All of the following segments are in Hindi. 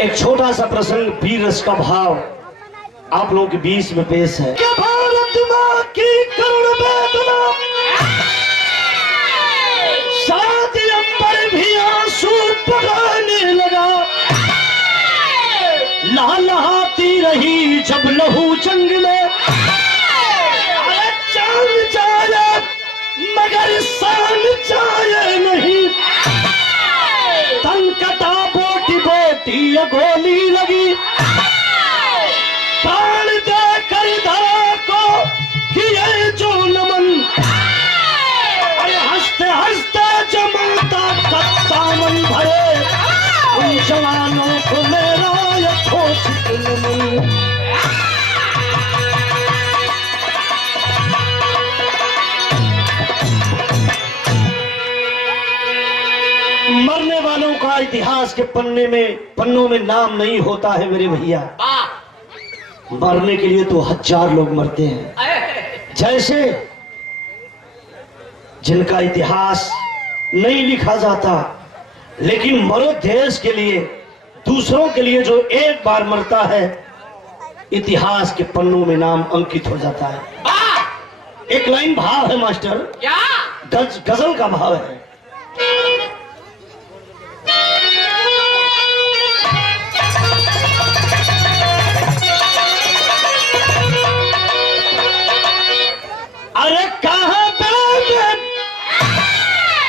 एक छोटा सा प्रसंग वीर रस का भाव आप लोगों के बीच में पेश है। भारत माँ की करुण वेदना, शादी अंबर भी आंसू बहाने लगा। लहलहाती रही जब लहू जंग में, अरे जान जाए मगर शान जाए नहीं। तन कटा बोटी बोटी गोली लगी, प्राण दे कर धरा को किए जो नमन। अरे हंसते हंसते जमाता कत्ता मन भरे, उन जवानों को मेरा यथोचित नमन। मरने वालों का इतिहास के पन्नों में नाम नहीं होता है मेरे भैया। मरने के लिए तो हजार लोग मरते हैं, जैसे जिनका इतिहास नहीं लिखा जाता, लेकिन मरो देश के लिए, दूसरों के लिए जो एक बार मरता है, इतिहास के पन्नों में नाम अंकित हो जाता है। एक लाइन भाव है मास्टर, क्या गजल का भाव है। अरे कहाँ पे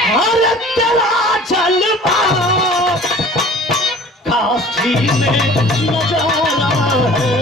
हर तेरा जलवा, काशी में नजारा है।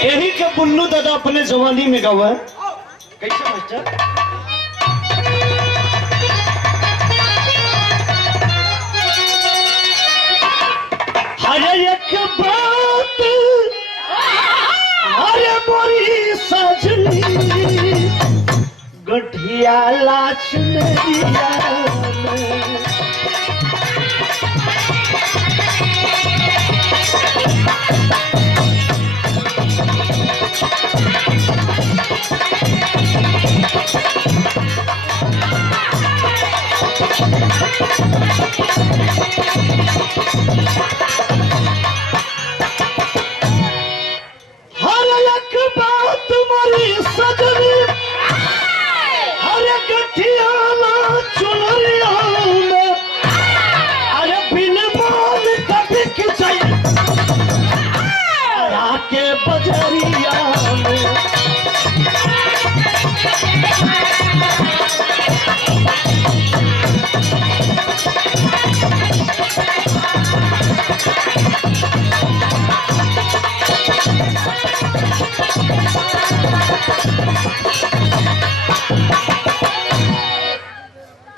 यही के बुल्लू दादा अपने जवानी में गावा है। कैसे मास्टर? हरे एक बात, अरे मोरी सजनी, गठिया लाश मेरी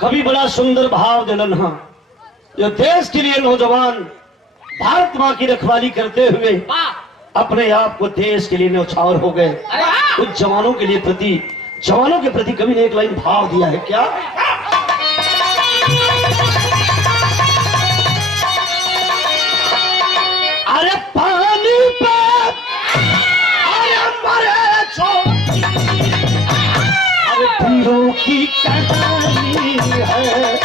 कभी बड़ा सुंदर भाव दिलन। हाँ, जो देश के लिए नौजवान भारत माँ की रखवाली करते हुए अपने आप को देश के लिए न्यौछावर हो गए, उन जवानों के प्रति कवि ने एक लाइन भाव दिया है। क्या? अरे पानी पे अरे मरे छोटी, अरे वीरों की कहानी है।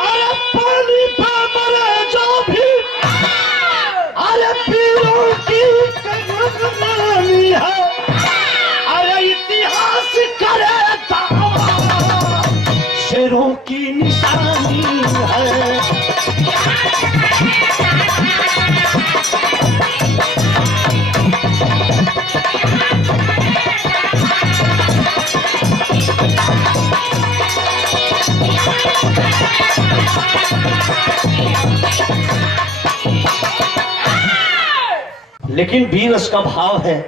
अरे पानी पे मरे जो भी, अरे वीरों की कहानी है। अरे इतिहास करे दावा, शेरों की निशानी है। लेकिन वीर रस का भाव है।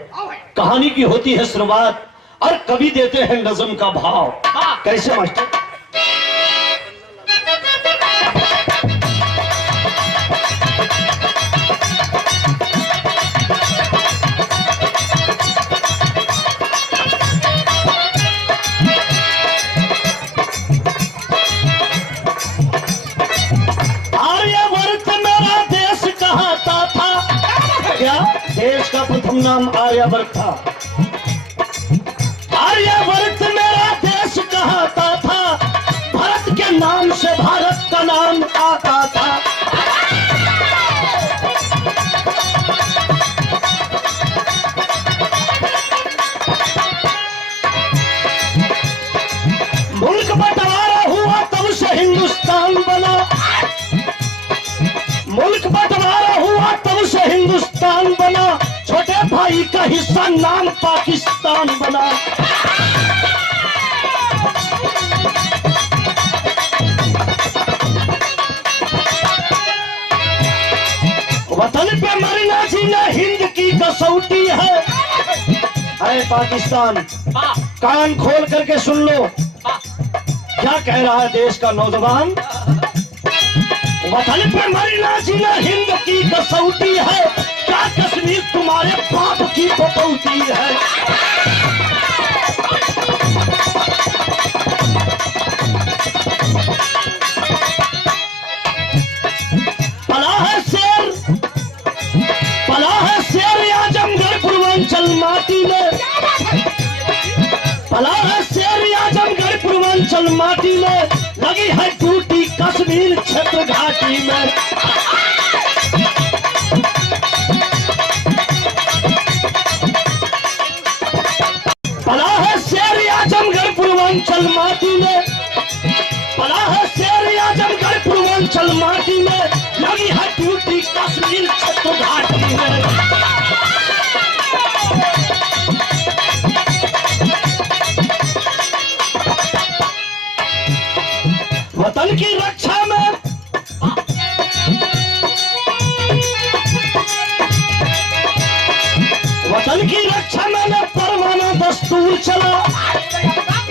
कहानी की होती है शुरुआत और कवि देते हैं नज्म का भाव। कैसे मास्टर? आर्यवर्त मेरा देश कहता था। क्या देश का प्रथम नाम आर्यवर्त था? आर्यवर्त मेरा देश कहता था, भारत के नाम से भारत का नाम आता था। मुल्क बंटवारा हुआ तब से हिंदुस्तान बना। मुल्क बंटवारा हुआ तब से हिंदुस्तान बना। छोटे भाई का हिस्सा नाम पाकिस्तान बना। वतन पे मरना जीना हिंद की कसौटी है। अरे पाकिस्तान, कान खोल करके सुन लो क्या कह रहा है देश का नौजवान। वतन पे मरना जीना हिंद की कसौटी है। क्या कश्मीर तुम्हारे बाप की पपौती है? पला है शेर आजमगढ़ पूर्वांचल माटी में। पला है शेर आजमगढ़ पूर्वांचल माटी में। लगी है ड्यूटी कश्मीर क्षेत्र घाटी में। पला है शेर आजमगढ़ पूर्वांचल माटी में। पला है शेर आजमगढ़ पूर्वांचल माटी में। लगी है ड्यूटी कश्मीर क्षेत्र घाटी में। वतन की रक्षा में वतन की रक्षा में परमाना दस्तूर चला।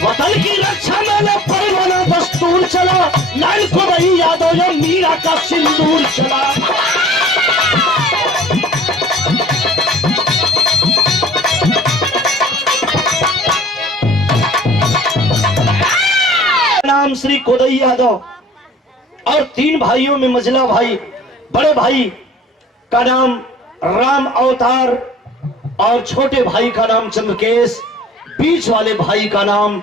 वतन की रक्षा में परमाना दस्तूर चला। लाल को वही यादव या मीरा का सिंदूर चला। नाम श्री कोदई यादव और 3 भाइयों में मझला भाई, बड़े भाई का नाम राम अवतार और छोटे भाई का नाम चंद्रकेश, बीच वाले भाई का नाम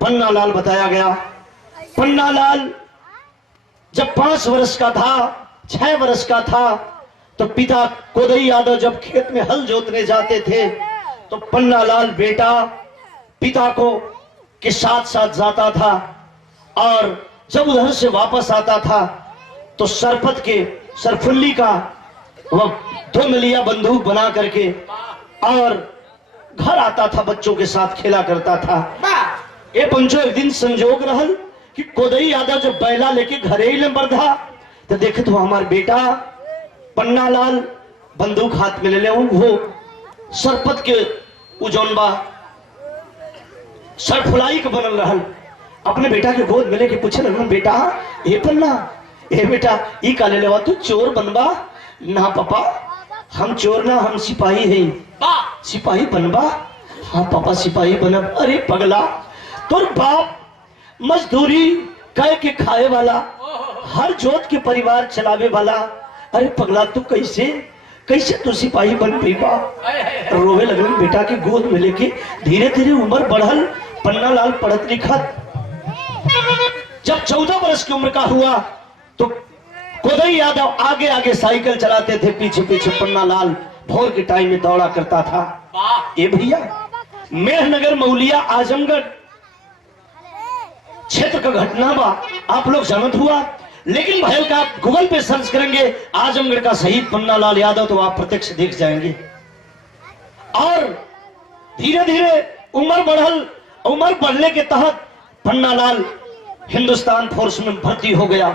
पन्नालाल बताया गया। पन्नालाल जब 5 वर्ष का था, 6 वर्ष का था, तो पिता कोदई यादव जब खेत में हल जोतने जाते थे तो पन्नालाल बेटा पिता को के साथ साथ जाता था। और जब उधर से वापस आता था तो सरपत के सरफुल्ली का वह 2 मिलिया बंदूक बना करके और घर आता था, बच्चों के साथ खेला करता था। ये पंचो एक दिन संजोग रहल कि कोदई यादव जब बैला लेके घरे ही बरधा तो देखे तो हमार बेटा पन्नालाल बंदूक हाथ में ले ले। वो सरपत के उजौनबा सरफुलाई के बनल रहल। अपने बेटा के गोद में लेके पूछे लगन, बेटा ये पन्ना, ये बेटा ये का ले लेवा, तू चोर बनबा? ना पापा, हम चोर ना, हम सिपाही हैं। सिपाही बनबा? हाँ पापा सिपाही बनब। अरे पगला, तोर बाप मजदूरी कह के खाए वाला, हर जोत के परिवार चलावे वाला। अरे पगला तू कैसे तू सिपाही बन पीबा? रोवे लगन बेटा के गोद में लेके। धीरे धीरे उम्र बढ़ल, पन्नालाल पढ़त लिखत। जब 14 वर्ष की उम्र का हुआ तो कोदई यादव आगे आगे साइकिल चलाते थे, पीछे पीछे पन्नालाल भोर के टाइम में दौड़ा करता था। ये भैया मेहनगर मौलिया आजमगढ़ क्षेत्र का घटना बा, आप लोग जानत हुआ। लेकिन भयल का आप गूगल पे सर्च करेंगे आजमगढ़ का शहीद पन्नालाल यादव तो आप प्रत्यक्ष देख जाएंगे। और धीरे धीरे उम्र बढ़ने के तहत पन्नालाल हिंदुस्तान फोर्स में भर्ती हो गया।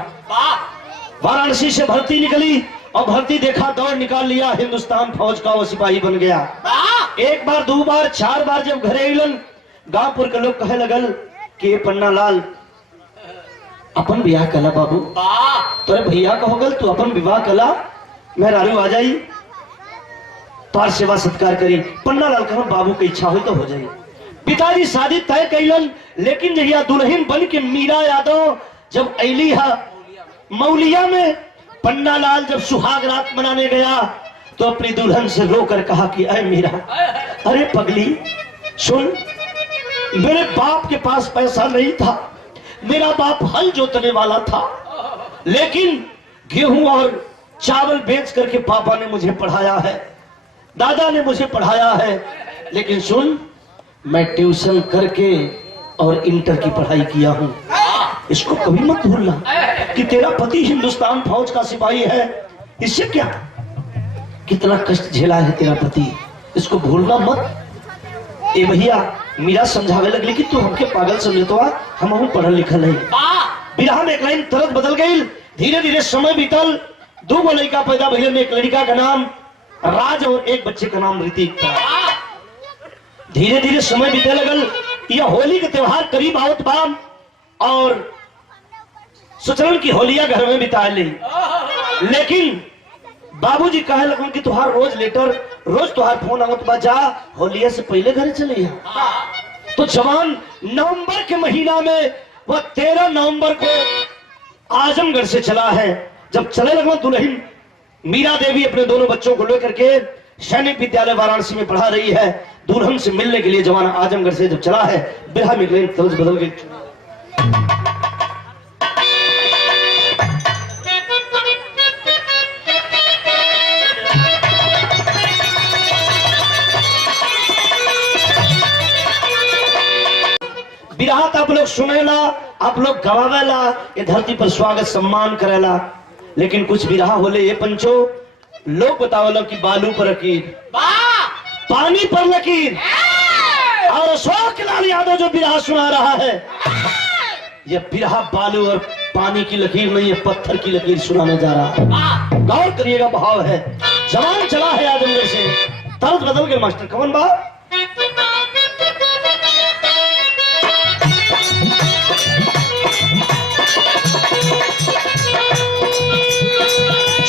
वाराणसी से भर्ती निकली और भर्ती देखा, दौड़ निकाल लिया, हिंदुस्तान फौज का वो सिपाही बन गया। एक बार, दो बार, चार बार जब घरे अलन, गांवपुर के लोग कहे लगल कि पन्ना लाल अपन विवाह कला बाबू, तोरे भैया का हो गल, तू अपन विवाह कला, मेहरारू आ जाई, तार सेवा सत्कार करी। पन्ना लाल कहा बाबू की इच्छा हो तो हो जाए। पिताजी शादी तय कैलन, लेकिन जहिया दुल्हन बन के मीरा यादव जब अली है मौलिया में, पन्ना लाल जब सुहाग रात मनाने गया तो अपनी दुल्हन से रोकर कहा कि अरे मीरा, अरे पगली सुन, मेरे बाप के पास पैसा नहीं था, मेरा बाप हल जोतने वाला था, लेकिन गेहूं और चावल बेच करके पापा ने मुझे पढ़ाया है, दादा ने मुझे पढ़ाया है, लेकिन सुन, मैं ट्यूशन करके और इंटर की पढ़ाई किया हूं। इसको कभी मत भूलना कि तेरा पति हिंदुस्तान फौज का सिपाही है, इससे क्या, कितना कष्ट झेला है तेरा पति, इसको भूलना मत। ए भैया मीरा समझावे लगली कि तू हमके पागल समझतो, हम पढ़ल लिखल है। बिरहा में एक लाइन तरत बदल गई, धीरे धीरे समय बीतल, दो गो लड़का पैदा भइल, एक लड़का का नाम राज और एक बच्चे का नाम ऋतिक था। धीरे धीरे समय बीते लगल, यह होली के त्योहार करीब आवत बा और सोचलन की होलिया घर में बिता ली, लेकिन बाबूजी कहे लगन कि तुहार रोज लेटर, रोज तुहार फोन आवत बा, जा होलिया से पहले घर चले आ। तो जवान नवंबर के महीना में, वह 13 नवंबर को आजमगढ़ से चला है। जब चले लगन दुल्हन मीरा देवी अपने दोनों बच्चों को लेकर के सैनिक विद्यालय वाराणसी में पढ़ा रही है, दुल्हन से मिलने के लिए जवान आजमगढ़ से जब चला है, बिरहा में तर्ज बदल गई। बिरहा आप लोग सुनेला, आप लोग गवावेला, ये धरती पर स्वागत सम्मान करेला, लेकिन कुछ बिरहा होले ये पंचो, लोग बतावला कि बालू पर लकीर, पानी पर लकीर, और अशोक लाल यादव जो बिरहा सुना रहा है, ये बिरहा बालू और पानी की लकीर नहीं है, पत्थर की लकीर सुनाने जा रहा है। गौर करिएगा, भाव है, जवान चला है आजमगढ़ से, तर्ज बदल गए मास्टर, कौन बा?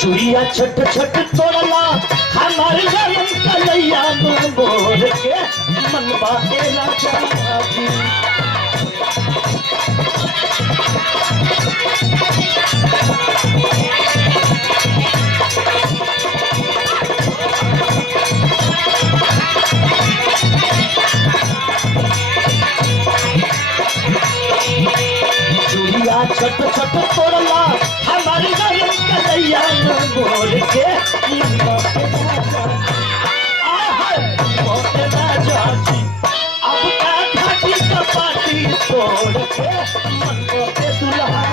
चुड़िया छट छट तोड़ला हमारे गरम कलैया मोर के मनवा एला जाजी। चुड़िया छट छट तोड़ला हमारे गरम कलैया मोर के मनवा एला जाजी। अब का घाटी का पाटी तोड़ के मनवा के दुल्हा।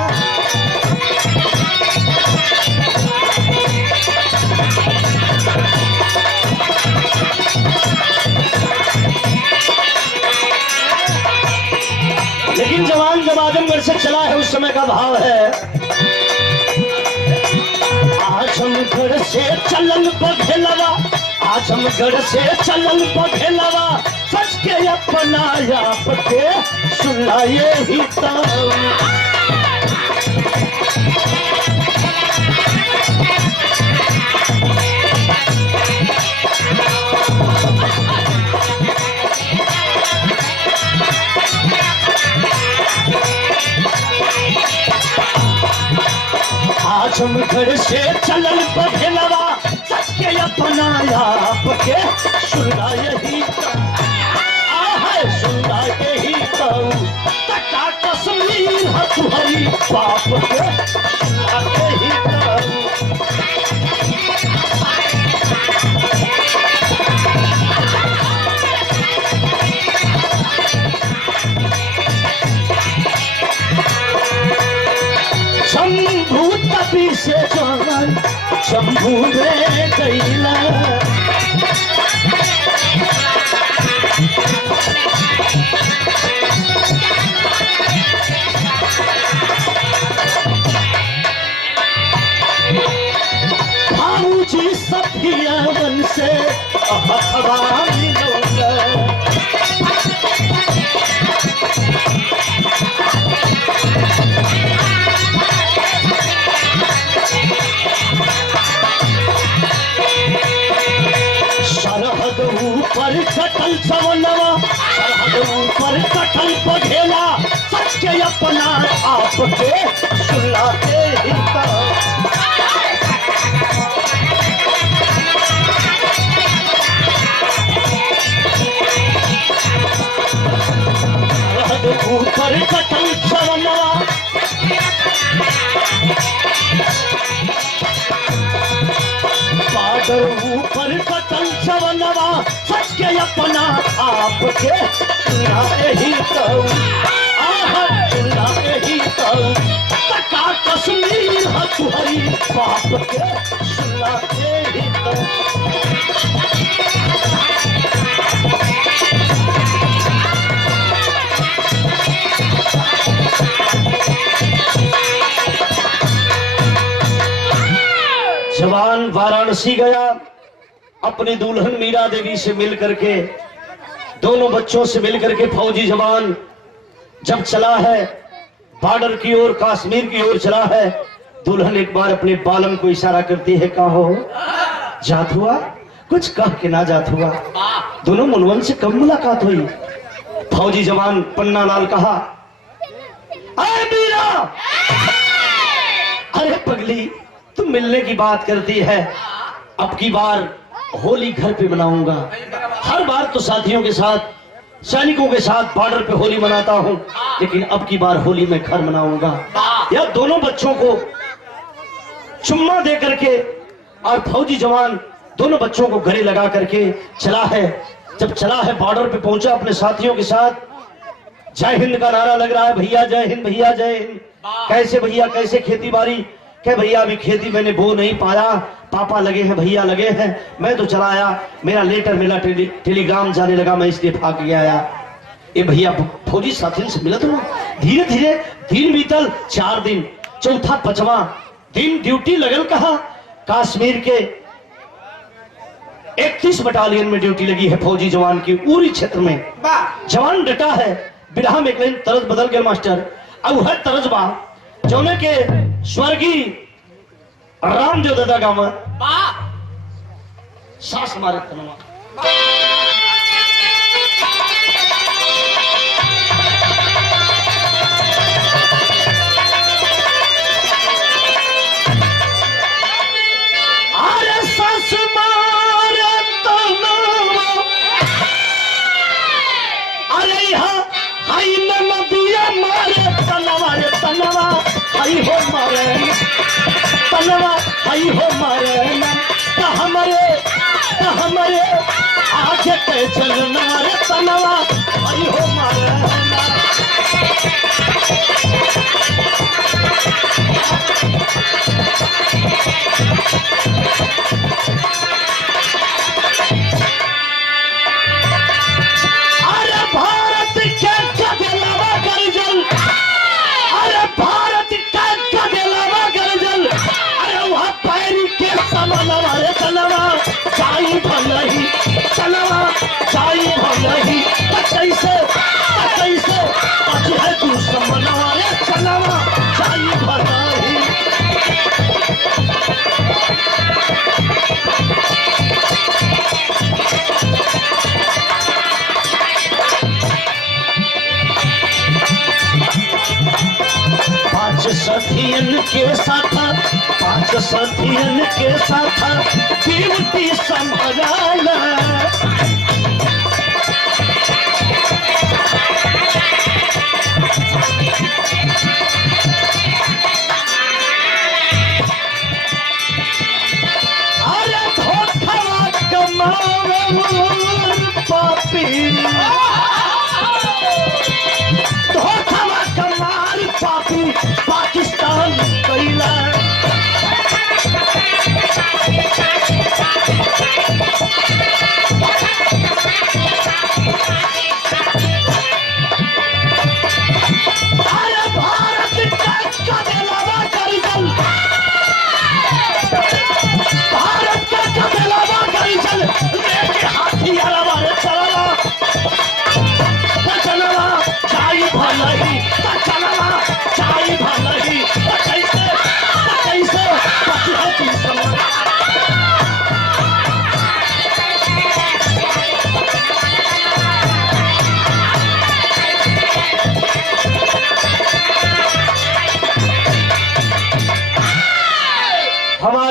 लेकिन जवान जब आजमगढ़ से चला है, उस समय का भाव है, आजमगढ़ से चलन बघेलवा, आजमगढ़ से चलन बघेलवा, सच के अपना आप के सुनाए ही आजमगढ़ से चलन बघेलवा, सच के अपना आप के सुनाए ही सुनाए ही तका कश्मीर तुम्हारी बाप के सुनाए ही शंभू तभी से जान शंभू रे गईला। फौजी सफियावन से हथवा मिलोगे। सरहद ऊपर कटल सवनवा, सरहद ऊपर कटल पघेला, सच के अपना आपके सुलाते ही का। सरहद ऊपर कटल सवनवा, बादल ऊपर कटल सवनवा, सच के अपना आपके सुनाते ही कहूँ, सुनाते ही कहूँ। तका कश्मीर हथुहरी बाप के सुनाते ही कहूँ। जवान वाराणसी गया, अपनी दुल्हन मीरा देवी से मिल करके, दोनों बच्चों से मिल करके फौजी जवान जब चला है बॉर्डर की ओर, कश्मीर की ओर चला है, दुल्हन एक बार अपने बालम को इशारा करती है, कहो जात हुआ, कुछ कह के ना जात हुआ। दोनों मुनवन से कब मुलाकात हुई। फौजी जवान पन्ना लाल कहा, अरे मीरा, अरे पगली, तुम मिलने की बात करती है, अब की बार होली घर पे मनाऊंगा। हर बार तो साथियों के साथ, सैनिकों के साथ बॉर्डर पे होली मनाता हूं, लेकिन अब की बार होली में घर मनाऊंगा। यह दोनों बच्चों को चुम्मा दे करके और फौजी जवान दोनों बच्चों को गले लगा करके चला है। जब चला है बॉर्डर पे पहुंचा अपने साथियों के साथ, जय हिंद का नारा लग रहा है, भैया जय हिंद, भैया जय हिंद। कैसे भैया, कैसे खेती बाड़ी? क्या भैया अभी खेती मैंने बो नहीं पाया, पापा लगे हैं, भैया लगे हैं, मैं तो चला आया, मेरा लेटर मिला, टेलीग्राम जाने लगा, मैं इसलिए भाग गया आया। ये भैया फौजी साथियों से मिला तो धीरे धीरे दिन बीतल, 4 दिन, चौथा 5वां दिन ड्यूटी लगल। कहा कश्मीर के 31 बटालियन में ड्यूटी लगी है फौजी जवान की, उरी क्षेत्र में। जवान डटा है, बिरहा में एक लाइन तरज बदल गया मास्टर, अब है तरज बा जौने के स्वर्गीय राम जो दादा गाँव सास मारे तनवा। अरे सास मारे तनवा, अरे यहाँ हाई नदिया मारे तनवा, रे तनवा हाई हो मारे तनवा, हाई हो मारे हमारे आगे के चलना, रे तनवा हाई हो मारे। अरे भारत के गदेलवा गर्जल, अरे भारत के गदेलवा गर्जल, अरे वह पैरी के समनवा, रे तनवा जाई भलही, तनवा जाई भलही, कैसे है तू समनवा, रे तनवा जाई भलही। पांच सखियन के साथ, पांच सखियन के साथ ड्यूटी संभराला। अरे धोखा कमावे पापी, धोखा कमार पापी पाकिस्तान कैला। अरे भारत का गदेलवा गर्जल, भारत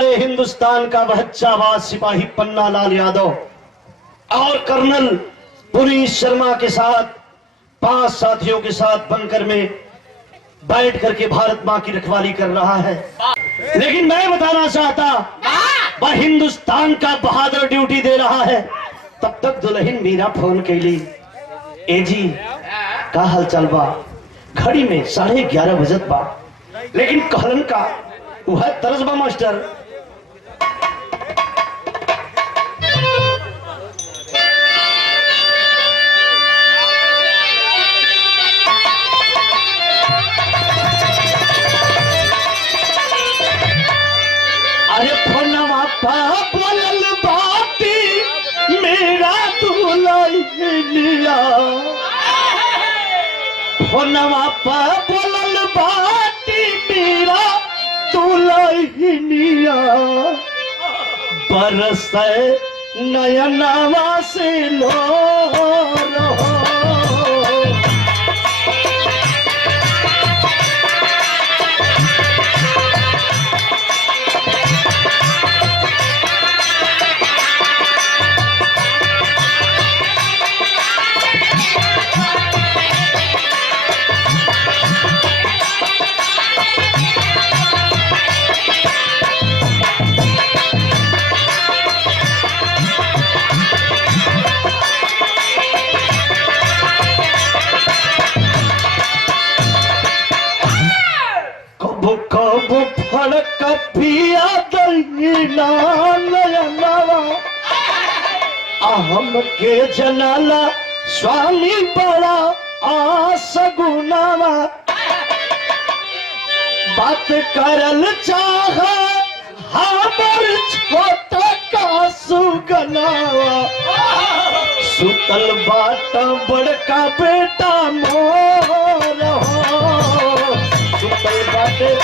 हमारे हिंदुस्तान का वह जाबाज सिपाही पन्ना लाल यादव और कर्नल पुनीत शर्मा के साथ 5 साथियों के साथ बंकर में बैठ करके भारत मां की रखवाली कर रहा है। लेकिन मैं बताना चाहता, वह हिंदुस्तान का बहादुर ड्यूटी दे रहा है। तब तक दुल्हन मीरा फोन कैली, ए जी का हाल चल बा? घड़ी में 11:30 बजत बा, लेकिन कहलन का वह तरस बा मास्टर। अरे फोनवा पा बोलल बाती मेरा दुल्हनिया, फोनवा पा बोलल बाती मेरा दुल्हनिया, बरस नयनवा से लो रहो। कब फड़क पिया दहीना नयनवा, हम के जनाला स्वामी बड़ा आसगुनावा, बात करल चाह हमर छोटा का सुगनावा, सुतल बाट बड़का बेटा मोर हो, सुतल बाटे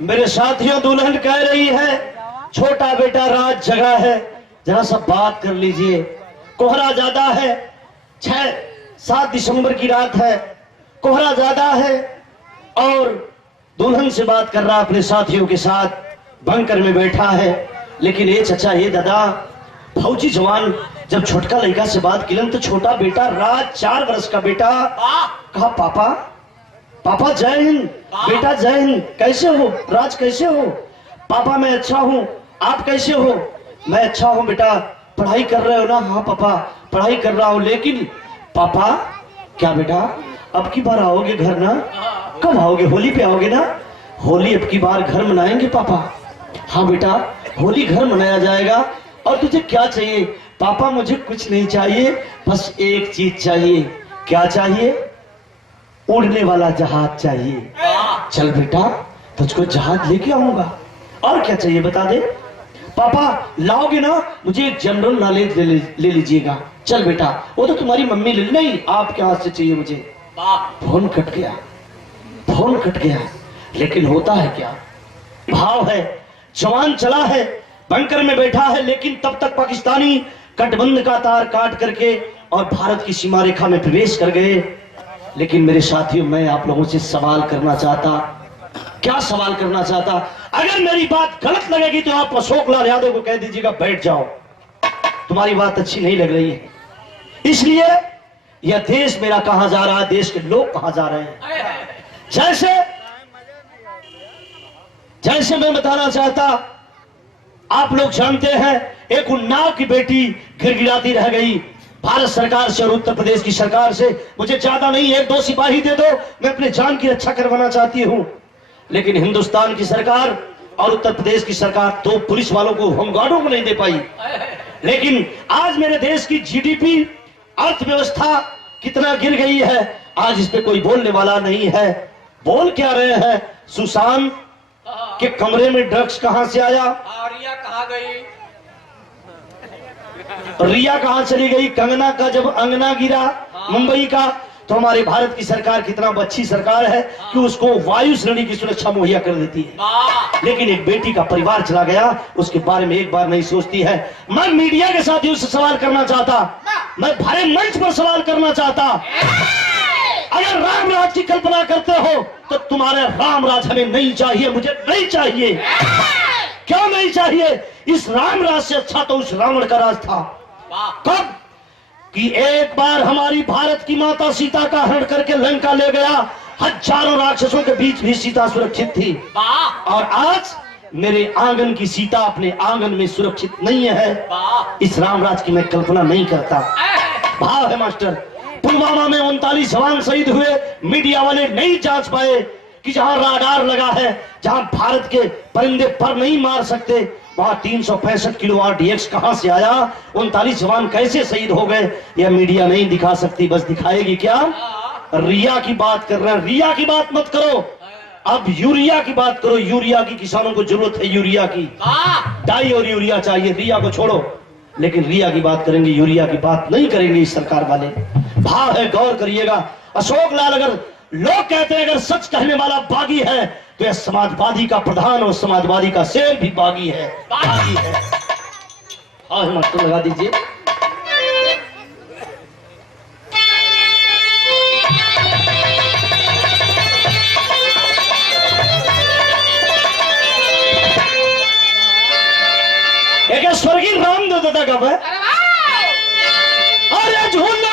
मेरे साथियों, दुल्हन कह रही है छोटा बेटा रात जगा है, जरा सा बात कर लीजिए। कोहरा ज्यादा है, 6-7 दिसंबर की रात है, कोहरा ज्यादा है और दुल्हन से बात कर रहा अपने साथियों के साथ बंकर में बैठा है। लेकिन ये चचा, ये दादा, फौजी जवान जब छोटका लड़का से बात किलन तो छोटा बेटा रात 4 वर्ष का बेटा कहा, पापा पापा जय हिंद, बेटा जय हिंद, कैसे हो राज, कैसे हो? पापा मैं अच्छा हूँ, आप कैसे हो? मैं अच्छा हूँ बेटा, पढ़ाई कर रहे हो ना? हाँ पापा पढ़ाई कर रहा हूँ। लेकिन पापा क्या बेटा अब की बार आओगे घर ना? कब आओगे? होली पे आओगे ना? होली अब की बार घर मनाएंगे पापा। हाँ बेटा होली घर मनाया जाएगा। और तुझे क्या चाहिए? पापा मुझे कुछ नहीं चाहिए, बस एक चीज चाहिए। क्या चाहिए? उड़ने वाला जहाज चाहिए। चल बेटा तुझको जहाज लेके आऊंगा। और क्या चाहिए बता दे? पापा लाओगे ना? मुझे एक जनरल नॉलेज ले लीजिएगा। चल बेटा वो तो तुम्हारी मम्मी ले, नहीं आपके हाथ से चाहिए मुझे। फोन कट गया, फोन कट गया। लेकिन होता है क्या, भाव है, जवान चला है, बंकर में बैठा है, लेकिन तब तक पाकिस्तानी कटबंध का तार काट करके और भारत की सीमा रेखा में प्रवेश कर गए। लेकिन मेरे साथियों मैं आप लोगों से सवाल करना चाहता। क्या सवाल करना चाहता? अगर मेरी बात गलत लगेगी तो आप अशोक लाल यादव को कह दीजिएगा बैठ जाओ, तुम्हारी बात अच्छी नहीं लग रही है। इसलिए यह देश मेरा कहां जा रहा है, देश के लोग कहां जा रहे हैं। जैसे मैं बताना चाहता, आप लोग जानते हैं एक उन्नाव की बेटी गिड़गिड़ाती रह गई भारत सरकार से और उत्तर प्रदेश की सरकार से। मुझे ज्यादा नहीं, 1-2 सिपाही दे दो, मैं अपने जान की रक्षा करवाना चाहती हूं। लेकिन हिंदुस्तान की सरकार और उत्तर प्रदेश की सरकार 2 पुलिस वालों को, होमगार्डों को नहीं दे पाई। लेकिन आज मेरे देश की जीडीपी, अर्थव्यवस्था कितना गिर गई है, आज इस पे कोई बोलने वाला नहीं है। बोल क्या रहे हैं? सुशांत कि कमरे में ड्रग्स कहां से आया, रिया कहाँ गई, रिया कहां चली गई, कंगना का जब अंगना गिरा मुंबई का, तो हमारे भारत की सरकार कितना अच्छी सरकार है कि उसको वायु श्रेणी की सुरक्षा मुहैया कर देती है। लेकिन एक बेटी का परिवार चला गया, उसके बारे में एक बार नहीं सोचती है। मैं मीडिया के साथियों से सवाल करना चाहता, मैं भरे मंच पर सवाल करना चाहता, अगर राम राज की कल्पना करते हो तो तुम्हारे राम राज हमें नहीं चाहिए, मुझे नहीं चाहिए। क्यों नहीं चाहिए? इस राम राज से अच्छा तो उस रावण का राज था। कब कि एक बार हमारी भारत की माता सीता का हरण करके लंका ले गया, हजारों राक्षसों के बीच भी सीता सुरक्षित थी। और आज मेरे आंगन की सीता अपने आंगन में सुरक्षित नहीं है। इस रामराज की मैं कल्पना नहीं करता। भाव है मास्टर, पुलवामा में 39 जवान शहीद हुए, मीडिया वाले नहीं जांच पाए कि जहां राडार लगा है, जहां भारत के परिंदे पर नहीं मार सकते, वहां 365 किलो RDX कहां से आया, 39 जवान कैसे शहीद हो गए, यह मीडिया नहीं दिखा सकती। बस दिखाएगी क्या? रिया की बात कर रहे हैं। रिया की बात मत करो, अब यूरिया की बात करो। यूरिया की किसानों को जरूरत है, यूरिया की डाई और यूरिया चाहिए। रिया को छोड़ो, लेकिन रिया की बात करेंगे, यूरिया की बात नहीं करेंगे इस सरकार वाले। भाव है, गौर करिएगा। अशोक लाल, अगर लोग कहते हैं अगर सच कहने वाला बागी है तो यह समाजवादी का प्रधान और समाजवादी का शेर भी बागी है, बागी है। हाँ हिम्मत तो लगा दीजिए। एक स्वर्गीय रामदेव दादा कब है? अरे झूला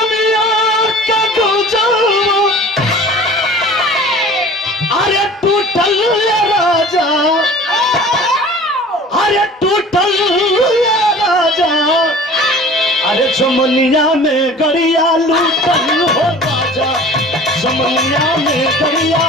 का गुजारा, अरे टूटल राजा, अरे टूटल राजा, अरे चमनिया में गरिया लूटल हो राजा, चमनिया में गरिया।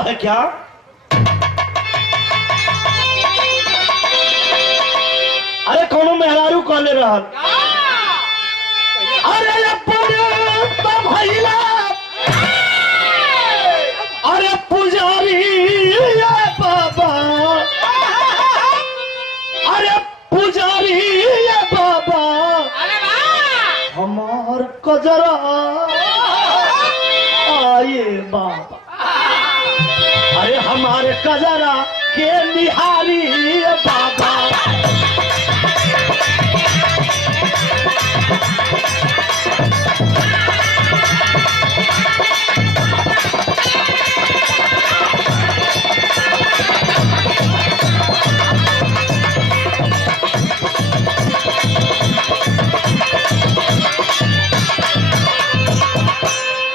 है क्या? अरे कौन मेहरारू कॉल ले रहा? अरे भैया, अरे पुजारी बाबा, अरे पुजारी बाबा, हमार कजरा आए बाबा, अरे हमारे कजरा के निहारी बाबा।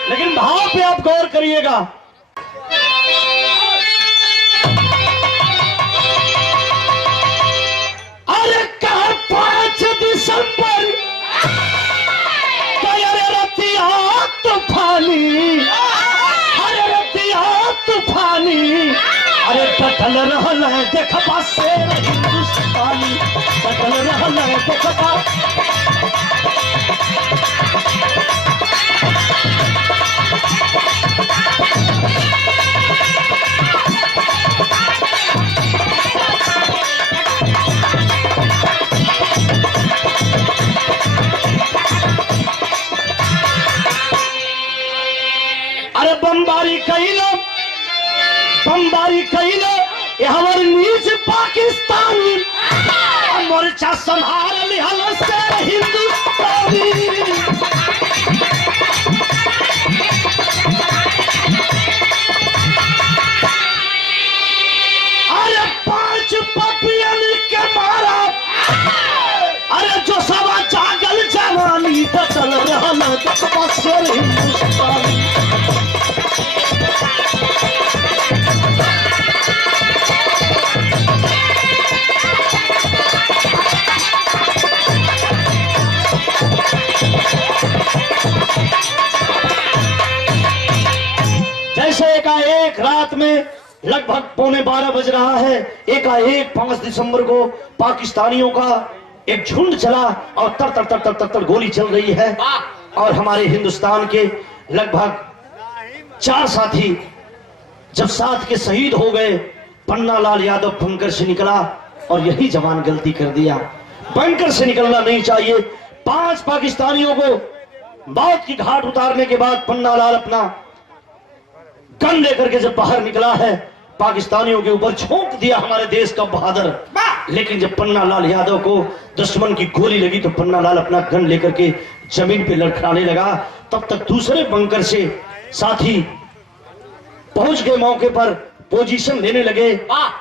लेकिन भाव पे आप गौर करिएगा। अरे कहा 5 दिसंबर रतिया तूफानी, अरे रतिया तूफानी, अरे डटल रहल है देखबा शेर हिंदुस्तानी, डटल रहल है देखबा। अरे बमबारी कैलो, बमबारी कैलो, ये हमार नीच पाकिस्तानी, मोर्चा संभाल लिहल से हिंदुस्तानी। अरे 5 पपियन के मारा, अरे जो सवा जागल जवानी, बदल रहल देखबा शेर हिंदुस्तानी। जैसे एकाएक रात में लगभग 11:15 बज रहा है, एकाएक 5 दिसंबर को पाकिस्तानियों का एक झुंड चला और तर तर तर तर तर तर गोली चल रही है। और हमारे हिंदुस्तान के लगभग 4 साथी जब साथ के शहीद हो गए, पन्ना लाल यादव बंकर से निकला और यही जवान गलती कर दिया। बंकर से निकलना नहीं चाहिए। 5 पाकिस्तानियों को मौत की घाट उतारने के बाद पन्ना लाल अपना गन लेकर के जब बाहर निकला है, पाकिस्तानियों के ऊपर झोंक दिया हमारे देश का बहादुर। लेकिन जब पन्ना लाल यादव को दुश्मन की गोली लगी तो पन्ना लाल अपना गन लेकर के जमीन पे लड़खड़ाने लगा। तब तक दूसरे बंकर से साथी पहुंच गए, मौके पर पोजीशन लेने लगे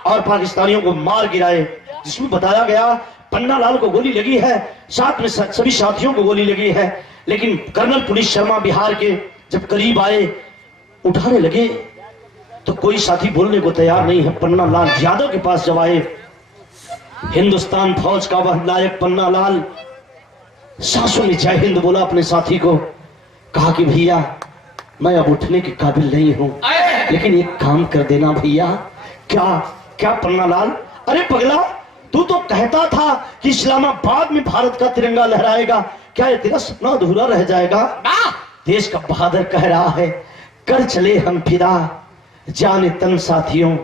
और पाकिस्तानियों को मार गिराए। जिसमें बताया गया पन्ना लाल को गोली लगी है, साथ में सभी साथियों को गोली लगी है। लेकिन कर्नल पुलिस शर्मा बिहार के जब करीब आए, उठाने लगे तो कोई साथी बोलने को तैयार नहीं है। पन्ना लाल यादव के पास जब आए, हिंदुस्तान फौज का वह नायक पन्ना लाल सांसों में जय हिंद बोला अपने साथी को। कहा कि भैया मैं अब उठने के काबिल नहीं हूं, लेकिन एक काम कर देना भैया। क्या क्या पन्ना लाल? अरे पगला, तू तो कहता था कि इस्लामाबाद में भारत का तिरंगा लहराएगा, क्या ये तेरा सपना अधूरा रह जाएगा? देश का बहादुर कह रहा है, कर चले हम फिदा जाने तन साथियों,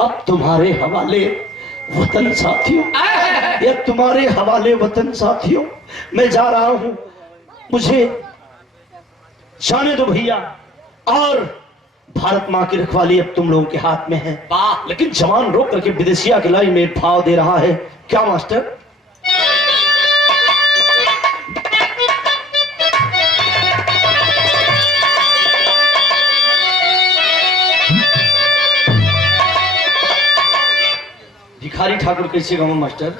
अब तुम्हारे हवाले वतन साथियों, ये तुम्हारे हवाले वतन साथियों, मैं जा रहा हूं, मुझे जाने दो भैया। और भारत मां की रखवाली अब तुम लोगों के हाथ में है। लेकिन जवान रोक करके विदेशिया की लाइन में भाव दे रहा है। क्या मास्टर? भिखारी ठाकुर कैसे गाँव मास्टर?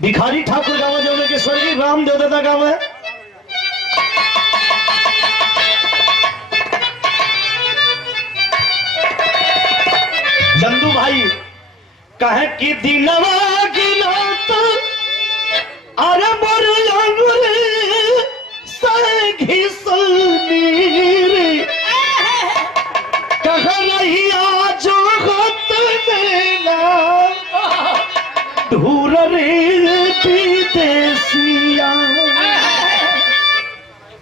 भिखारी ठाकुर गाँव जो के स्वर्गीय राम देवदादा गाँव है। चंदू भाई कहे कि दिनवा गिना तो अरे मोर अंगुरी से घिसनी रे, कह रही आज खत देना ढूर रे विदेशिया।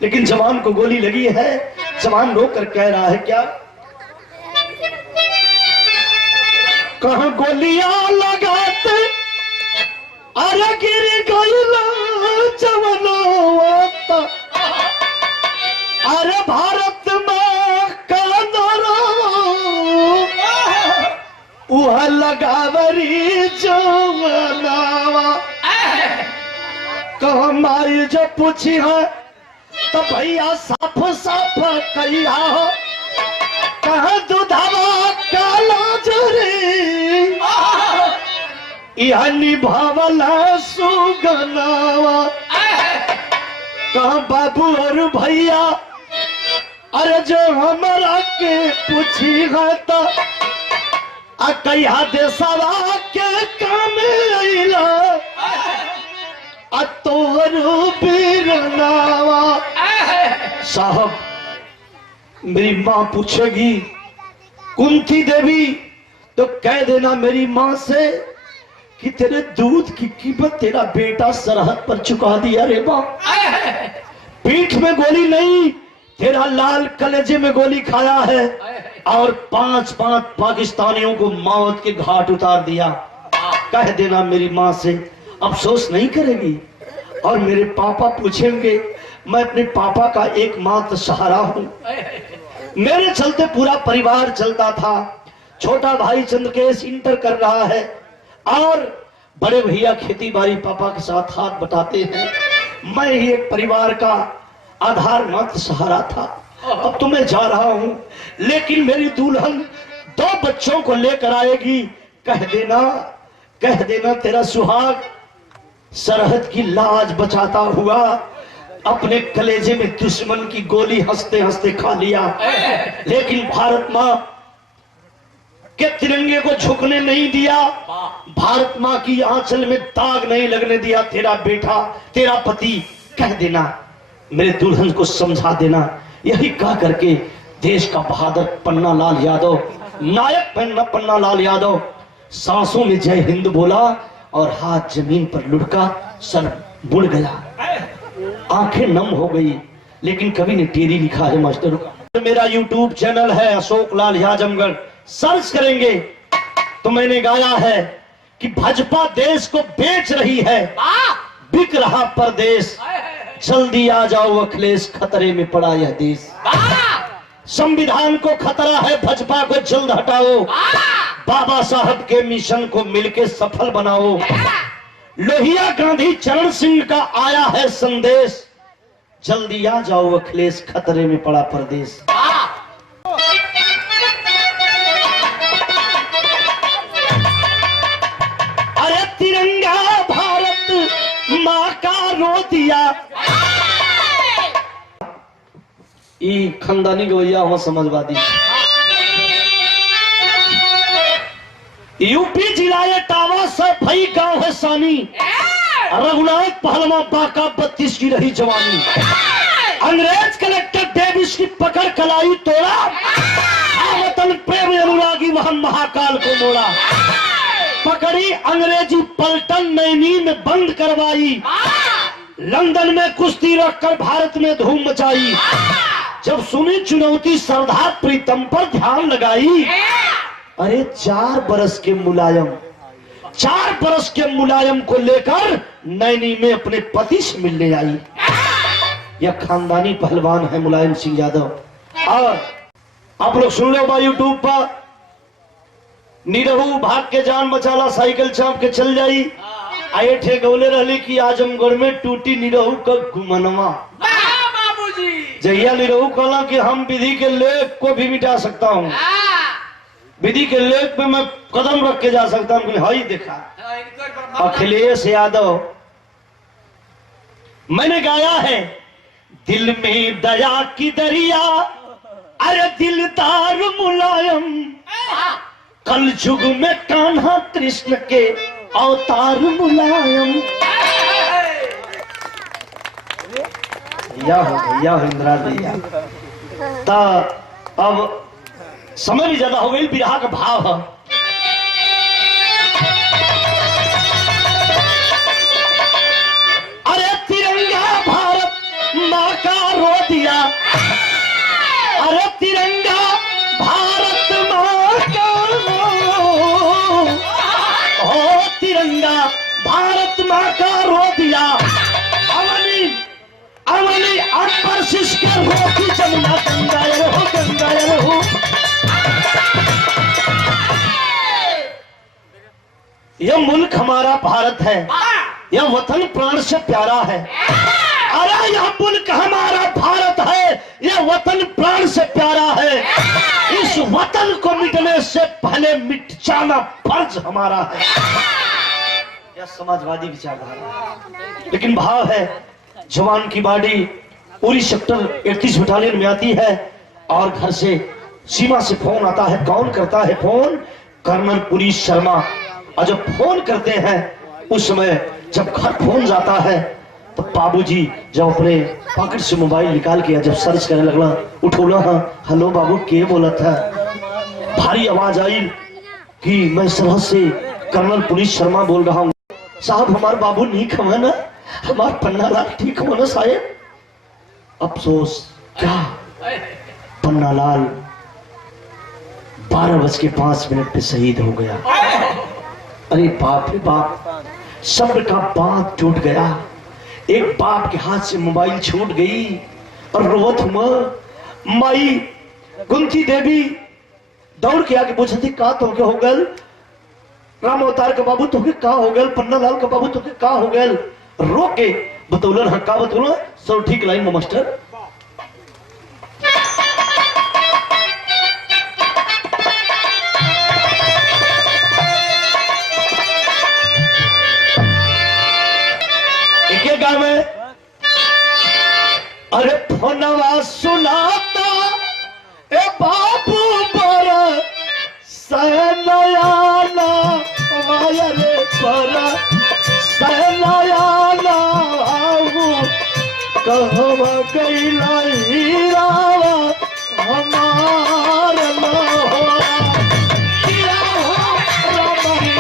लेकिन जवान को गोली लगी है। जवान रो कर कह रहा है क्या? कहां गोलियां लगाते अरे गिर गई जवानों, अरे भारत में कानूनो वह लगावरी जवानावा। कहा माई जब पूछी है तो भैया साफ साफ कहिया हो, कहा दूधवा काला जरी यह निभावला सुगनावा। कहा बाबू और भैया अरे जो हमारा के पूछी है तो कहिया देशवा के काम अइला तोरू बीरनावा। साहब मेरी माँ पूछेगी कुंती देवी तो कह देना मेरी माँ से कि तेरे दूध की कीमत तेरा बेटा सरहद पर चुका दिया रे माँ। पीठ में गोली नहीं, तेरा लाल कलेजे में गोली खाया है और 5 पाकिस्तानियों को मौत के घाट उतार दिया। कह देना मेरी माँ से, अफसोस नहीं करेगी। और मेरे पापा पूछेंगे, मैं अपने पापा का एकमात्र सहारा हूं। मेरे चलते पूरा परिवार चलता था। छोटा भाई चंद्रकेश इंटर कर रहा है और बड़े भैया खेती बाड़ी पापा के साथ हाथ बटाते हैं। मैं ही एक परिवार का आधार मात्र सहारा था। अब तो मैं जा रहा हूं, लेकिन मेरी दुल्हन 2 बच्चों को लेकर आएगी। कह देना तेरा सुहाग सरहद की लाज बचाता हुआ अपने कलेजे में दुश्मन की गोली हंसते हंसते खा लिया। लेकिन भारत मां कि तिरंगे को झुकने नहीं दिया, भारत मां की आंचल में दाग नहीं लगने दिया तेरा बेटा, तेरा पति, कह देना मेरे दुल्हन को समझा देना। यही कह करके देश का बहादुर पन्ना लाल यादव, नायक पन्ना लाल यादव सांसों में जय हिंद बोला और हाथ जमीन पर लुढ़का, सर बुड़ गया, आंखें नम हो गई। लेकिन कवि ने टेरी लिखा है मास्टर। मेरा यूट्यूब चैनल है अशोक लाल आजमगढ़, सर्च करेंगे तो मैंने गाया है कि भाजपा देश को बेच रही है, बिक रहा परदेश, जल्दी आ जाओ अखिलेश, खतरे में पड़ा यह देश। संविधान को खतरा है, भाजपा को जल्द हटाओ, बाबा साहब के मिशन को मिलके सफल बनाओ। लोहिया गांधी चरण सिंह का आया है संदेश, जल्दी आ जाओ अखिलेश, खतरे में पड़ा परदेश। अरे तिरंगा भारत माँ का रो दिया, ये खानदानी गवैया हो समझवादी। यूपी जिला टावा से भई गांव है सानी, रघुनाथ पहलवा बाका 32 की रही जवानी। अंग्रेज कलेक्टर डेविस की पकड़ कलाई तोड़ा, वतन प्रेम अनुरागी वहन महाकाल को मोड़ा। पकड़ी अंग्रेजी पलटन नैनी में बंद करवाई, लंदन में कुश्ती रखकर भारत में धूम मचाई। जब सुनी चुनौती सरदार प्रीतम पर ध्यान लगाई, अरे 4 बरस के मुलायम को लेकर नैनी में अपने पति से मिलने आई। यह खानदानी पहलवान है मुलायम सिंह यादव। और आप लोग सुन रहे हो यूट्यूब पर, निरहू भाग के जान बचाला, साइकिल चाप के चल जाई, आए ठे गौले रहली की आजमगढ़ में टूटी निरहू का गुमनवा। जहिया निरहू कहला कि हम विधि के लेख को भी मिटा सकता हूँ, विधि के लेख पे मैं कदम रख के जा सकता हूँ। हाई देखा अखिलेश यादव, मैंने गाया है दिल में दया की दरिया, अरे दिलदार मुलायम, कल युग में कान्हा कृष्ण के अवतार मुलायम। भैया हो इंदिरा भैया। अब समय भी ज्यादा हो गई, बिरहा का भाव है। अरे तिरंगा भारत माँ का रो दिया, अरे तिरंगा भारत माँ का तिरंगा भारत माँ का रो दिया। अवनी अकबर के रोकी जमुना, गंगा हो। यह मुल्क हमारा भारत है, यह वतन प्राण से प्यारा है। अरे यह मुल्क हमारा भारत है, यह वतन प्राण से प्यारा है। इस वतन को मिटने से पहले मिट जाना फर्ज हमारा है। यह समाजवादी विचारधारा। लेकिन भाव है, जवान की बॉडी उरी सेक्टर 31 बटालियन में आती है और घर से सीमा से फोन आता है। कौन करता है फोन? Colonel police Sharma. और जब फोन करते हैं उस समय जब घर फोन जाता है तो बाबूजी जब अपने पॉकेट से मोबाइल निकाल के जब सर्च करने लगला, उठोला, हाँ हेलो बाबू के बोला था। भारी आवाज आई कि मैं सरहद से कर्नल पुलिस शर्मा बोल रहा हूँ। साहब हमारे बाबू नहीं खमा ना, हमारा पन्ना लाल ठीक हो ना साहेब। अफसोस क्या, पन्ना लाल 12:05 पे शहीद हो गया। अरे बाप रे बाप, सब्र का बांध टूट गया। एक बाप के हाथ से मोबाइल छूट गई और रोवत हुआ माई कुंती देवी दौड़ के आके पूछती थी का तो हो गल? राम अवतार का बाबू तो का हो गल? पन्ना लाल का बाबू तो का हो गल? रो के बतौलन, हाँ का बतौलन? सब ठीक लाइन में मास्टर। में अरे फोनवा सुनाता ए बाबू पर सर रे पर सैलायाना कहवा कैला हीरावा हमार लोहरा किया हो रमणी।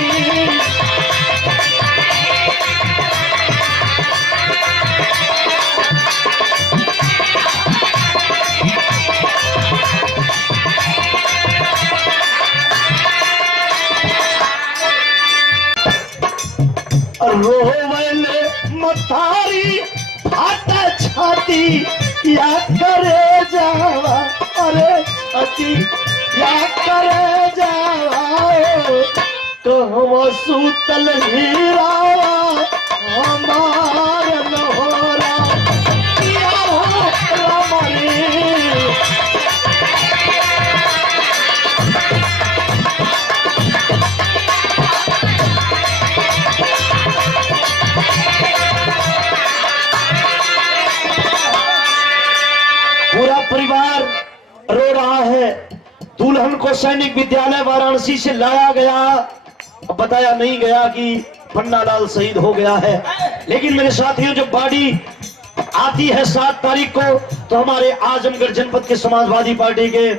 रोवले मतारी फाटा छाती या करे जावा, अरे छाती या करे जावा कहवा सूतल हीरावा हमार लोहरा किया हो रमणी। पूरा परिवार रो रहा है। दुल्हन को सैनिक विद्यालय वाराणसी से लाया गया, बताया नहीं गया कि पन्नालाल शहीद हो गया है। लेकिन मेरे साथियों जब बॉडी आती है 7 तारीख को तो हमारे आजमगढ़ जनपद के समाजवादी पार्टी के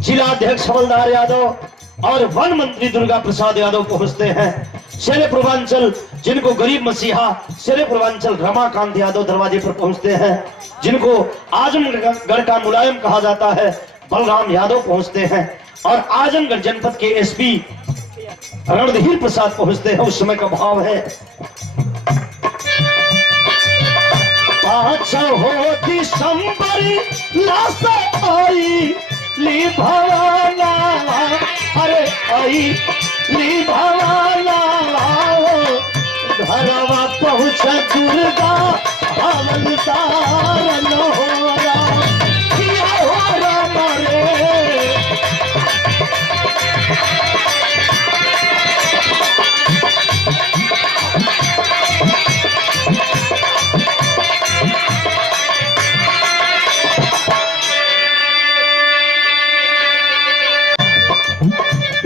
जिला अध्यक्ष हवलदार यादव और वन मंत्री दुर्गा प्रसाद यादव पहुंचते हैं। शेरे पूर्वांचल जिनको गरीब मसीहा शेरे पूर्वांचल रमाकांत यादव दरवाजे पर पहुंचते हैं। जिनको आजमगढ़ का मुलायम कहा जाता है बलराम यादव पहुंचते हैं। और आजमगढ़ जनपद के एसपी रणधीर प्रसाद पहुंचते हैं। उस समय का भाव है 5 दिसंबर लाश आई ली भवाना, अरे आई ली भवाना घरवा पहुंच दुर्गा हवलदार लोहरा किया हो रमणे।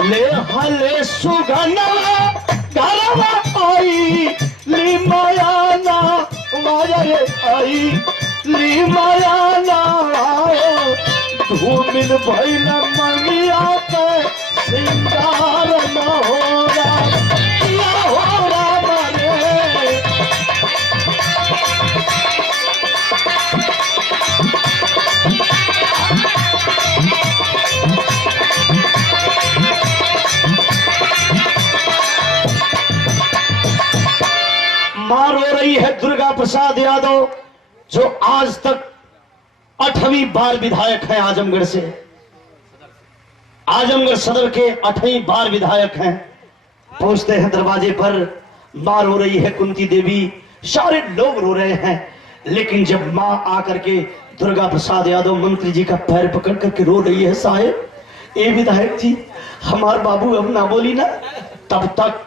ले हले सुगनवा घरवा आई ली मायाना, माया आई ली मायाना धूमिल भैल मनिया के सिंगार न होरा किया हो रमणे। मां रो रही है दुर्गा प्रसाद यादव जो आज तक 8वीं बार विधायक हैं आजमगढ़ से। आजमगढ़ सदर के 8वीं बार विधायक हैं। पहुंचते हैं दरवाजे पर, मां रो रही है कुंती देवी, सारे लोग रो रहे हैं। लेकिन जब मां आकर के दुर्गा प्रसाद यादव मंत्री जी का पैर पकड़ करके रो रही है, साहेब ए विधायक जी हमार बाबू अब ना बोली ना, तब तक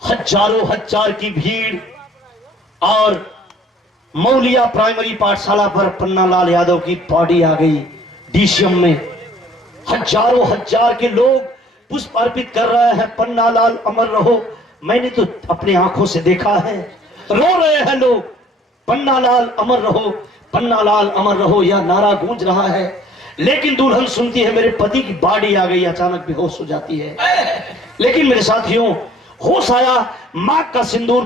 हजारों हजार की भीड़ और मौलिया प्राइमरी पाठशाला पर पन्नालाल यादव की बॉडी आ गई। डीसीएम में हजारों हजार के लोग पुष्प अर्पित कर रहे हैं, पन्नालाल अमर रहो। मैंने तो अपने आंखों से देखा है, रो रहे हैं लोग, पन्नालाल अमर रहो, पन्नालाल अमर रहो, यह नारा गूंज रहा है। लेकिन दुल्हन सुनती है मेरे पति की बॉडी आ गई, अचानक बेहोश हो जाती है। लेकिन मेरे साथियों होश आया, मां का सिंदूर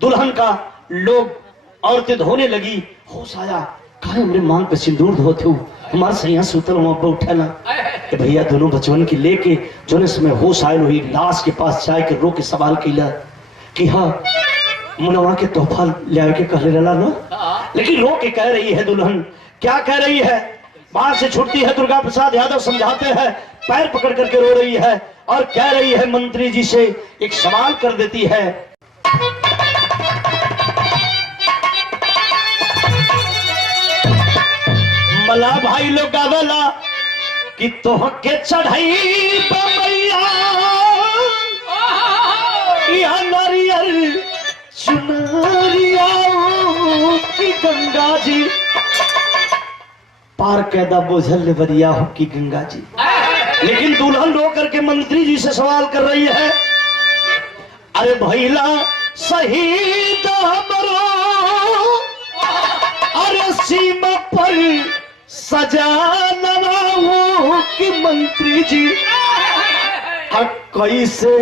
दुल्हन का लोग औरतें धोने लगी। होश आया, कहा मेरे मांग पे सिंदूर धोते हो, हमारे सैया सुतल वहां पर उठा ना कि भैया दोनों बचवन की लेके जो समय होश आयल हुई लाश के पास जाए के रो के सवाल कैला कि हाँ मुनवा के तोहफा ले के कहले रहला ना। लेकिन रो के कह रही है दुल्हन, क्या कह रही है? वहां से छुटती है दुर्गा प्रसाद यादव, समझाते हैं, पैर पकड़ करके रो रही है और कह रही है मंत्री जी से एक सवाल कर देती है। मला भाई लोग गावला कि तोह के चढ़ाई मैया नारियल चुनरिया की गंगा जी पार कैदा बोझल ले बरिया हो की गंगा जी। लेकिन दुल्हन रो करके मंत्री जी से सवाल कर रही है, अरे भैला शहीद हमरो अरे सीमा पर सजाना हो कि मंत्री जी कैसे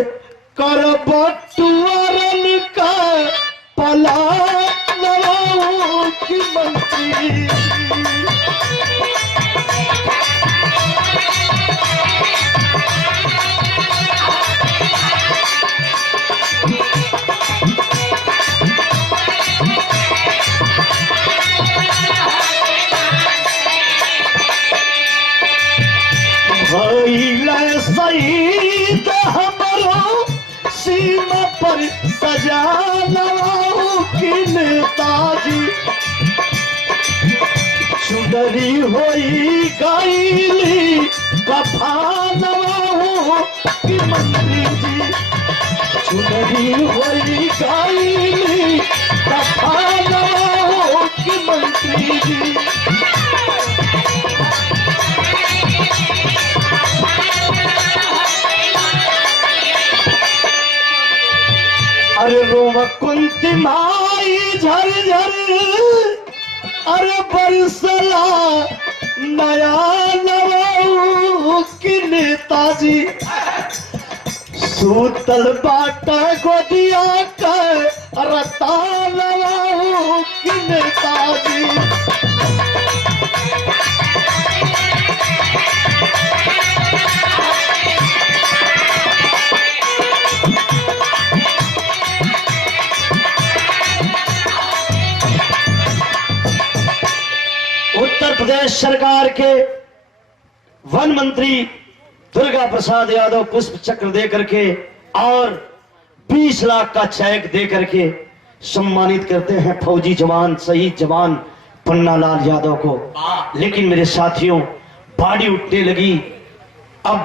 कर बटुअरन का पला हो कि मंत्री शहीद हमरो सीमा पर सजाना कि नेताजी चुनरी होई गईली कफाना हो कि मंत्री जी चुनरी होई गईली कफाना हो कि मंत्री जी अरे रोम कुंती माई झर झर अरे बरसला नया नवा कि नेताजी सूतल बाटा गोदिया का रता नवा कि नेताजी उत्तर प्रदेश सरकार के वन मंत्री दुर्गा प्रसाद यादव पुष्प चक्र दे करके और 20 लाख का चेक दे करके सम्मानित करते हैं फौजी जवान शहीद जवान पन्नालाल यादव को। लेकिन मेरे साथियों बाड़ी उठने लगी, अब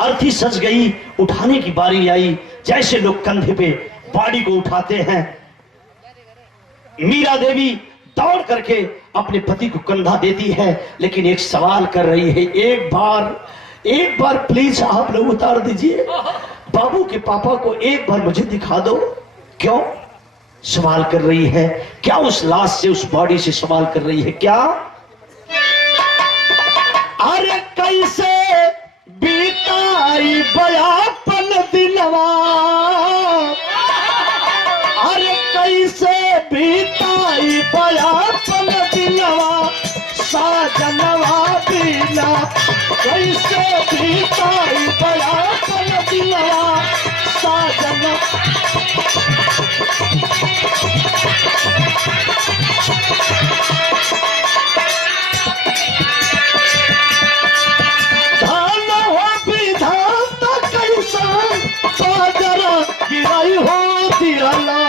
अर्थी सज गई, उठाने की बारी आई। जैसे लोग कंधे पे बाड़ी को उठाते हैं, मीरा देवी दौड़ करके अपने पति को कंधा देती है, लेकिन एक सवाल कर रही है, एक बार प्लीज आप लोग उतार दीजिए, बाबू के पापा को एक बार मुझे दिखा दो। क्यों सवाल कर रही है? क्या उस लाश से उस बॉडी से सवाल कर रही है? क्या अरे कैसे बीताई बयापन दिलवा, अरे कैसे बीताई बयापन दिलवा साजनवा बिना, कैसे बीताई बयापन दिलवा साजनवा। धान हो विधाता कैसा साजरा गिराई हो दियाला,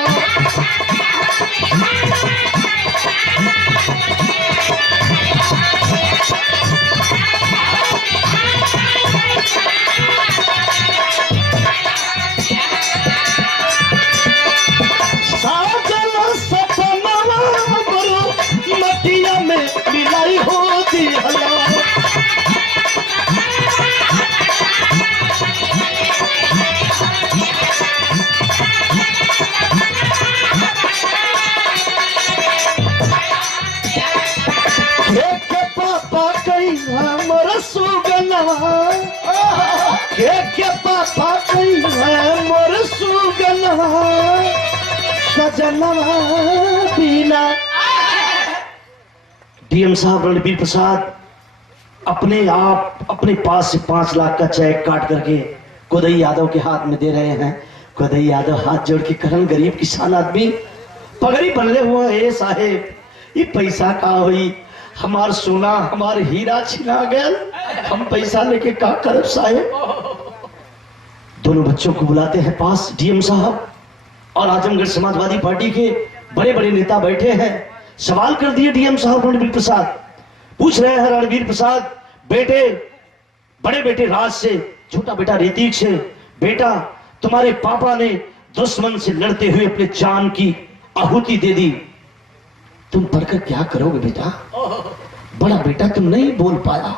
मटिया में मिलाई हो दियाला। पापा कहीं मोर सुगनवा, के पापा कहीं मोर सुगनवा सजनवा बिना। डीएम साहब रणबीर प्रसाद अपने आप अपने पास से 5 लाख का चेक काट करके कोदई यादव के हाथ में दे रहे हैं। कोदई यादव हाथ जोड़ के करन, गरीब किसान आदमी पगड़ी बनले हुआ है साहेब, ये पैसा का हुई, हमार सोना हमार हीरा छिना गया, हम पैसा लेके का करब साहेब। दोनों बच्चों को बुलाते हैं पास डीएम साहब, और आजमगढ़ समाजवादी पार्टी के बड़े बड़े नेता बैठे हैं। सवाल कर दिए डीएम साहब रणबीर प्रसाद, पूछ रहे हैं रणबीर प्रसाद बेटे, बड़े बेटे राज से, छोटा बेटा ऋतिक से, बेटा तुम्हारे पापा ने दुश्मन से लड़ते हुए अपने जान की आहुति दे दी, तुम पढ़कर क्या करोगे बेटा? बड़ा बेटा तुम नहीं बोल पाया,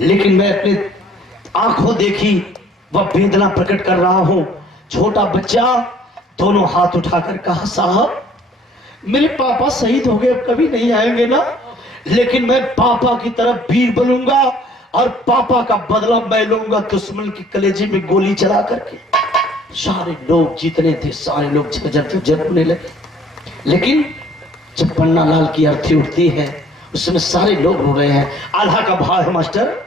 लेकिन मैं अपने आंखों देखी वह वेदना प्रकट कर रहा हूं। छोटा बच्चा दोनों हाथ उठाकर कहा, साहब मेरे पापा शहीद हो गए, अब कभी नहीं आएंगे ना, लेकिन मैं पापा की तरफ वीर बनूंगा और पापा का बदला मैं लूंगा दुश्मन की कलेजे में गोली चला करके। सारे लोग जितने थे सारे लोग झरझर होने लगे। लेकिन जब पन्ना लाल की अर्थी उठती है उस समय सारे लोग हो गए हैं। आल्हा का भाव है मास्टर,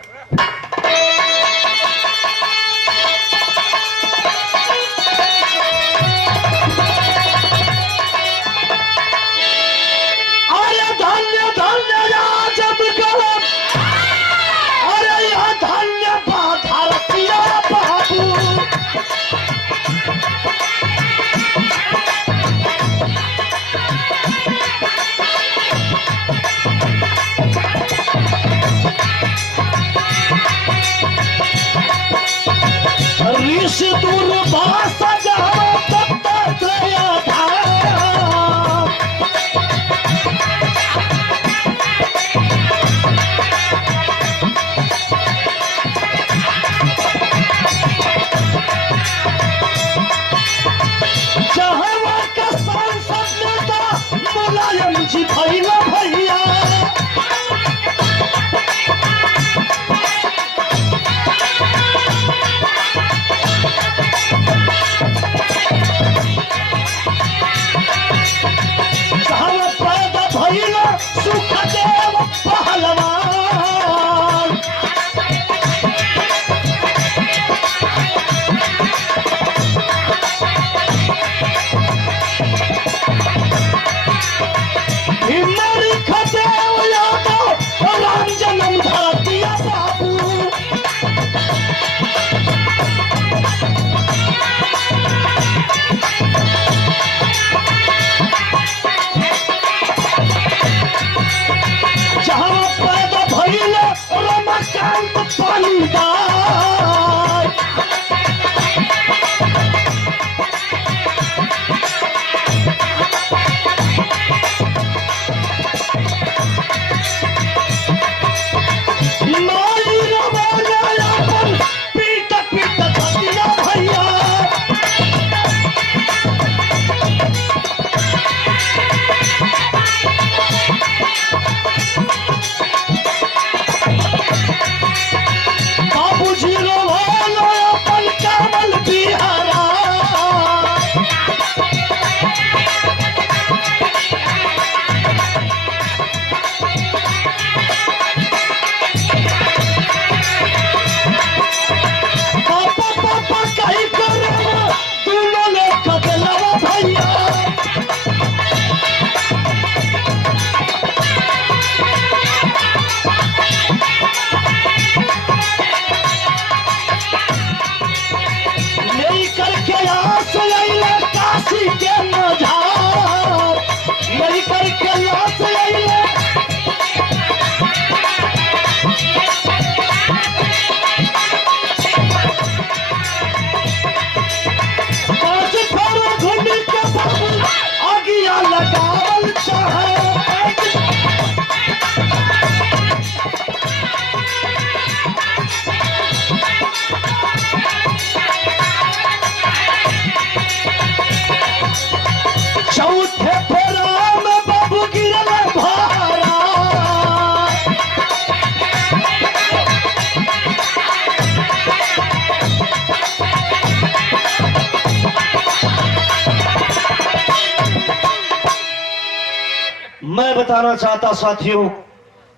मैं बताना चाहता साथियों,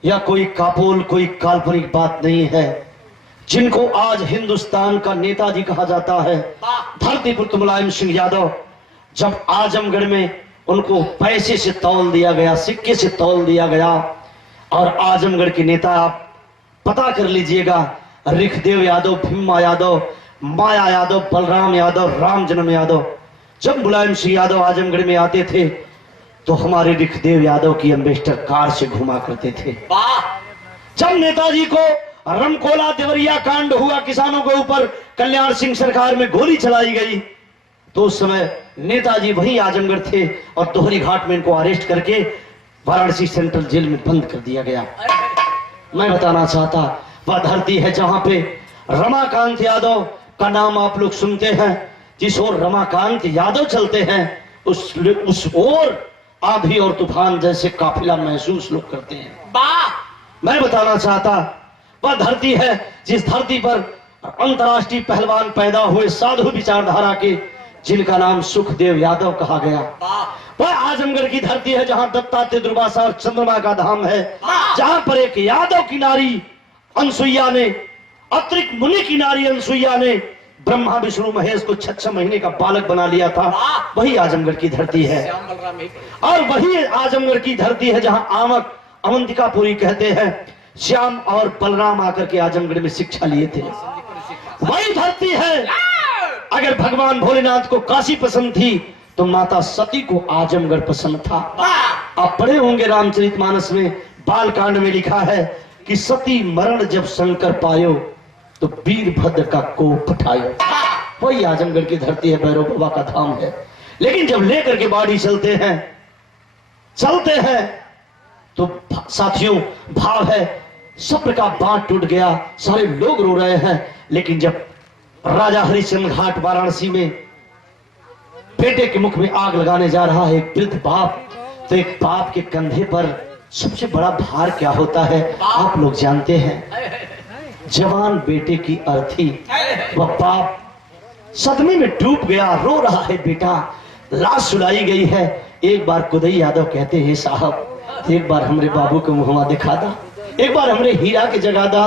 यह कोई कापोल कोई काल्पनिक बात नहीं है। जिनको आज हिंदुस्तान का नेताजी कहा जाता है, धरतीपुत्र मुलायम सिंह यादव, जब आजमगढ़ में उनको पैसे से तौल दिया गया, सिक्के से तौल दिया गया, और आजमगढ़ के नेता आप पता कर लीजिएगा, रिखदेव यादव, भीमा यादव, माया यादव, बलराम यादव, राम जन्म यादव, जब मुलायम सिंह यादव आजमगढ़ में आते थे तो हमारे रिखदेव यादव की एम्बेसडर कार से घुमा करते थे। जब नेताजी को रमकोला देवरिया कांड हुआ, किसानों के ऊपर कल्याण सिंह सरकार में गोली चलाई गई, तो उस समय नेताजी वहीं आजमगढ़ थे और दोहरी घाट में इनको अरेस्ट करके वाराणसी सेंट्रल जेल में बंद कर दिया गया। मैं बताना चाहता, वह धरती है जहां पे रमाकांत यादव का नाम आप लोग सुनते हैं, जिस ओर रमाकांत यादव चलते हैं उस ओर आंधी और तूफान जैसे काफिला महसूस लोग करते हैं। मैं बताना चाहता वह धरती है जिस धरती पर अंतर्राष्ट्रीय पहलवान पैदा हुए, साधु विचारधारा के, जिनका नाम सुखदेव यादव कहा गया। वह आजमगढ़ की धरती है जहां दत्तात्रेय, दुर्वासा और चंद्रमा का धाम है, जहां पर एक यादव की नारी अनसुईया ने, अत्रिक मुनि की नारी अनसुईया ने ब्रह्मा विष्णु महेश को 6 महीने का बालक बना लिया था। वही आजमगढ़ की धरती है। और वही आजमगढ़ की धरती है जहां आमक अवंतिकापुरी कहते हैं श्याम और बलराम आकर के आजमगढ़ में शिक्षा लिए थे। वही धरती है। अगर भगवान भोलेनाथ को काशी पसंद थी तो माता सती को आजमगढ़ पसंद था। आप पढ़े होंगे रामचरितमानस में, बालकांड में लिखा है कि सती मरण जब शंकर पायो तो वीरभद्र का कोप पठायो। वही आजमगढ़ की धरती है, भैरव बाबा का धाम है। लेकिन जब लेकर के बाड़ी चलते हैं तो साथियों भाव है, सब्र का बांध टूट गया, सारे लोग रो रहे हैं। लेकिन जब राजा हरिश्चंद्र घाट वाराणसी में बेटे के मुख में आग लगाने जा रहा है एक वृद्ध बाप, तो एक बाप के कंधे पर सबसे बड़ा भार क्या होता है आप लोग जानते हैं, जवान बेटे की अर्थी। वह बाप सदमे में डूब गया, रो रहा है बेटा, लाश सुलाई गई है। एक बार कुदई यादव कहते हैं साहब एक बार हमरे बाबू को मुहवा दिखा दा, एक बार हमरे हीरा के जगा दा।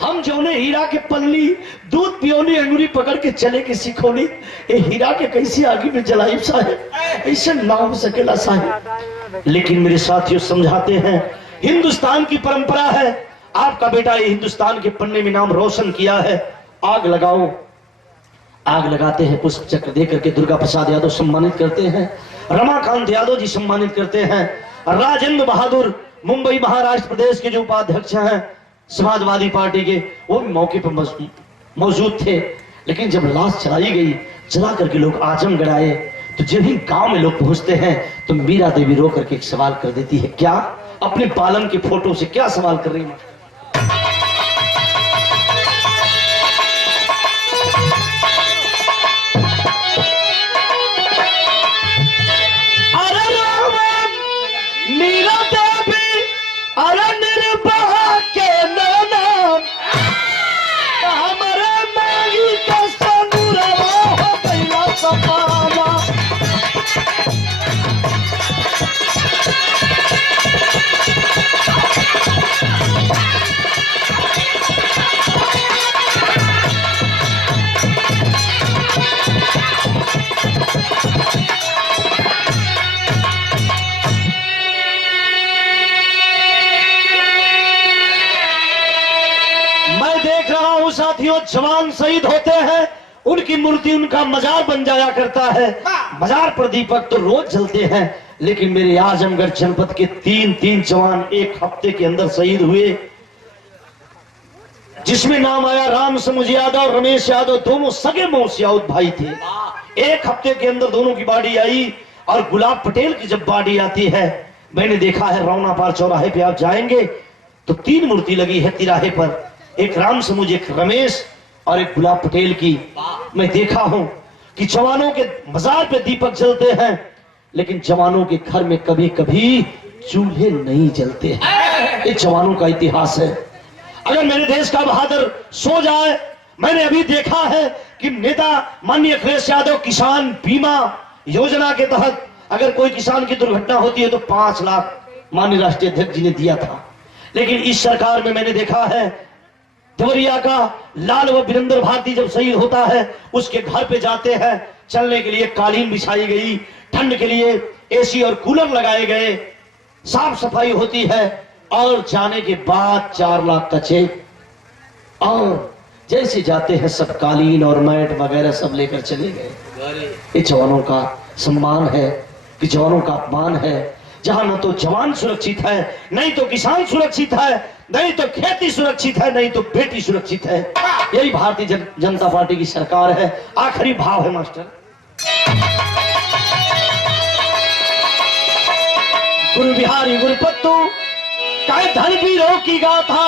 हम जोने हीरा के पल्ली दूध पियोनी अंगुरी पकड़ के चले के सिखोनी, ये हीरा के कैसी आगे में जलाई साहेब, ऐसे ना हो सकेला साहेब। लेकिन मेरे साथियों समझाते हैं हिंदुस्तान की परंपरा है, आपका बेटा ये हिंदुस्तान के पन्ने में नाम रोशन किया है, आग लगाओ। आग लगाते हैं, पुष्प चक्र देकर के दुर्गा प्रसाद यादव सम्मानित करते हैं, रमाकांत यादव जी सम्मानित करते हैं, राजेंद्र बहादुर मुंबई महाराष्ट्र प्रदेश के जो उपाध्यक्ष हैं समाजवादी पार्टी के, वो भी मौके पर मौजूद थे। लेकिन जब लाश चलाई गई, चला करके लोग आजमगढ़ आए, तो जब ही गांव में लोग पहुंचते हैं तो मीरा देवी रो करके एक सवाल कर देती है। क्या? अपने पालन की फोटो से क्या सवाल कर रही है? साथियों जवान शहीद होते हैं, उनकी मूर्ति उनका मजार बन जाया करता है, मजार पर दीपक तो रोज जलते हैं। लेकिन मेरे आजमगढ़ जनपद के तीन जवान एक हफ्ते के अंदर शहीद हुए, जिसमें नाम आया राम समुझ यादव और रमेश यादव, दोनों सगे मौसियाउद भाई थे। एक हफ्ते के अंदर दोनों की बाड़ी आई। और गुलाब पटेल की जब बाड़ी आती है, मैंने देखा है रौना पार चौराहे पे आप जाएंगे तो 3 मूर्ति लगी है तिराहे पर, एक राम समुझ, एक रमेश और एक गुलाब पटेल की। मैं देखा हूं कि जवानों के मजार पे दीपक जलते हैं, लेकिन जवानों के घर में कभी कभी चूल्हे नहीं जलते हैं। ये जवानों का इतिहास है। अगर मेरे देश का बहादुर सो जाए, मैंने अभी देखा है कि नेता माननीय अखिलेश यादव किसान बीमा योजना के तहत अगर कोई किसान की दुर्घटना होती है तो 5 लाख माननीय राष्ट्रीय अध्यक्ष जी ने दिया था। लेकिन इस सरकार में मैंने देखा है देवरिया का लाल व वीरेंद्र भारती जब शहीद होता है, उसके घर पे जाते हैं, चलने के लिए कालीन बिछाई गई, ठंड के लिए एसी और कूलर लगाए गए, साफ सफाई होती है, और जाने के बाद 4 लाख का चेक। और जैसे जाते हैं सब कालीन और मैट वगैरह सब लेकर चले गए। ये जवानों का सम्मान है कि जवानों का अपमान है, जहां न तो जवान सुरक्षित है, नहीं तो किसान सुरक्षित है, नहीं तो खेती सुरक्षित है, नहीं तो बेटी सुरक्षित है। यही भारतीय जनता पार्टी की सरकार है। आखिरी भाव है मास्टर, गुरु बिहारी गुरुपत्तु काय धन वीरों की गाथा,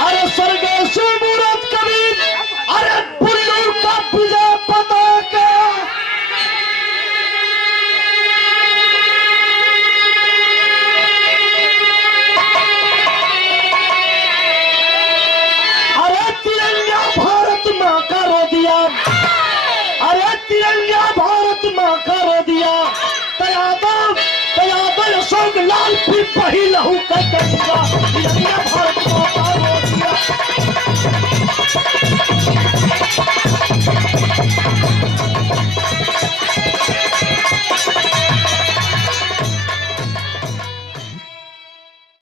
अरे स्वर्ग सुमूरत कवि, अरे बुल्लू का विजय पताका। लाल फिर वही लहू का गंगा, तिरंगा भारत माता रो दिया।